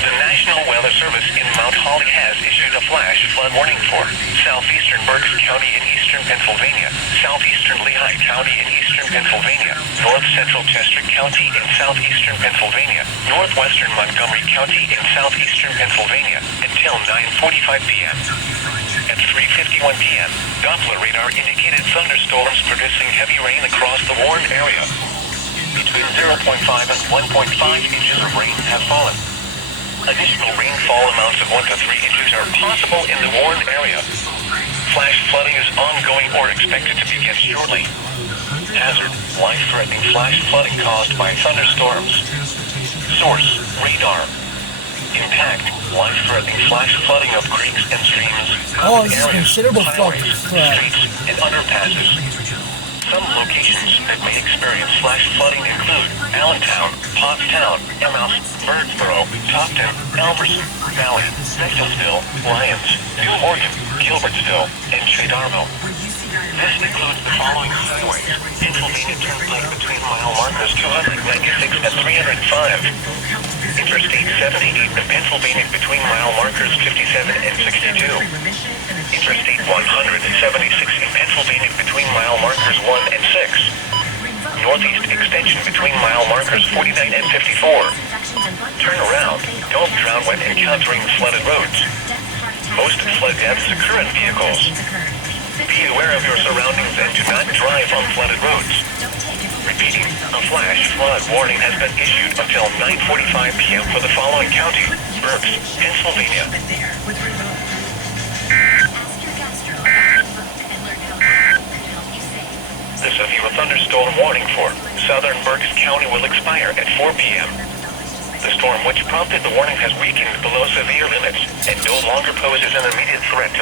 The National Weather Service in Mount Holly has issued a flash flood warning for southeastern Berks County in eastern Pennsylvania, southeastern Lehigh County in eastern Pennsylvania, north central Chester County in southeastern Pennsylvania, northwestern Montgomery County in southeastern Pennsylvania until 9:45 p.m. At 3:51 p.m., Doppler radar indicated thunderstorms producing heavy rain across the warned area. Between 0.5 and 1.5 inches of rain have fallen. Additional rainfall amounts of 1 to 3 inches are possible in the warned area. Flash flooding is ongoing or expected to begin shortly. Hazard: life-threatening flash flooding caused by thunderstorms. Source: radar. Impact: life-threatening flash flooding of creeks and streams, Oh, common this is areas, considerable highways, flooding. streets, and underpasses. Some locations that may experience flash flooding include Allentown, Pottstown, Emmaus, Birdsboro, Topton, Elverson, Valley, Bechtelsville, Lyons, New Oregon, Gilbertsville, and Chedarville. This includes the following highways: Pennsylvania Turnpike between mile markers 296 and 305. Interstate 78 in Pennsylvania between mile markers 57 and 62. Interstate 176 in Pennsylvania between mile markers 1 and 6. Northeast extension between mile markers 49 and 54. Turn around. Don't drown when encountering flooded roads. Most flood deaths occur in vehicles. Be aware of your surroundings and do not drive on flooded roads. Repeating, a flash flood warning has been issued until 9:45 p.m. for the following county: Berks, Pennsylvania. The severe thunderstorm warning for southern Berks County will expire at 4 p.m. The storm which prompted the warning has weakened below severe limits and no longer poses an immediate threat to